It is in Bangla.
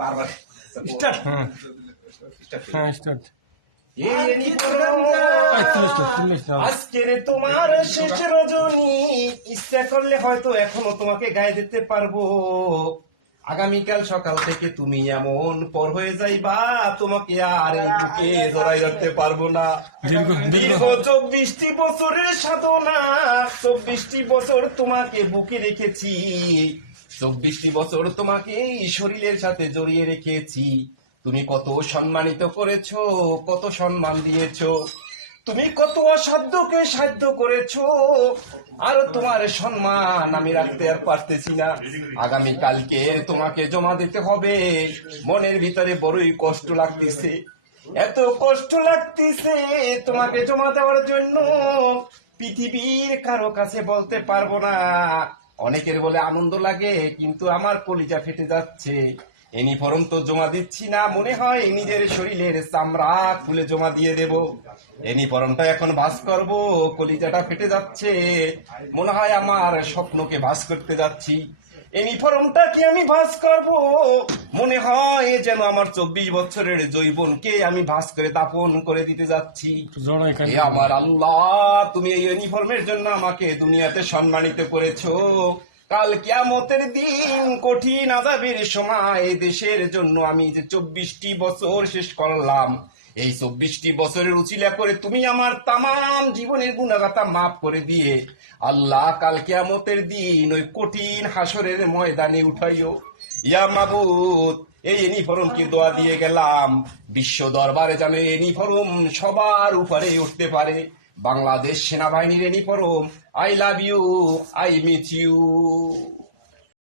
বারবার স্টার্ট। হ্যাঁ স্টার্ট। আজকের তোমার শেষ রজনী, ইচ্ছা করলে হয়তো এখনো তোমাকে গায়ে দিতে পারবো। আগামীকাল সকাল থেকে তুমি এমন পর হয়ে যাইবা, তোমাকে আর এই বুকে জড়াই রাখতে পারবো না। দীর্ঘ 24টি বছরের সাধনা, 24টি বছর তোমাকে বুকে রেখেছি, 24টি বছর তোমাকে এই শরীরের সাথে জড়িয়ে রেখেছি। তুমি কত সম্মানিত করেছো, কত সম্মান দিয়েছো, তুমি কত অসাধ্যকে সাধ্য করেছো, আর তোমার সম্মান আমি রাখতে আর পারতেছি না। আগামী কালকে তোমাকে জমা দিতে হবে। মনের ভিতরে বড়ই কষ্ট লাগতেছে, এত কষ্ট লাগতেছে তোমাকে জমা দেওয়ার জন্য, পৃথিবীর কারো কাছে বলতে পারবো না। অনেকের বলে আনন্দ লাগে, কিন্তু আমার কলিজা ফেটে যাচ্ছে। ইউনিফর্ম তো জমা দিচ্ছি না, মনে হয় নিজের শরীরের চামড়া খুলে জমা দিয়ে দেব। ইউনিফর্মটা এখন ভাঁজ করব, কলিজাটা ফেটে যাচ্ছে, মনে হয় আমার স্বপ্নকে ভাঁজ করতে যাচ্ছি। ইউনিফর্মটা কি আমি ভাঁজ করব, মনে হয় যেন আমার 24 বছরের যৌবনকে আমি ভাঁজ করে দাফন করে দিতে যাচ্ছি। এ আমার আল্লাহ, তুমি এই ইউনিফর্মের জন্য আমাকে দুনিয়াতে সম্মানিত করেছো। কাল কিয়ামতের দিন কঠিন আযাবের সময় দেশের জন্য আমি যে 24টি বছর শেষ করলাম, এই 24টি বছরের উচিলা করে তুমি আমার তামাম জীবনের গুনাহগাতা মাফ করে দিয়ে আল্লাহ কাল কিয়ামতের দিন ওই কঠিন হাসরের ময়দানে উঠাইও। ইয়া মাবুদ, এই ইউনিফর্মকে দোয়া দিয়ে গেলাম, বিশ্ব দরবারে যেন এই ইউনিফর্ম সবার উপরে উঠতে পারে। বাংলাদেশ সেনাবাহিনীর uniform, I love you, I miss you.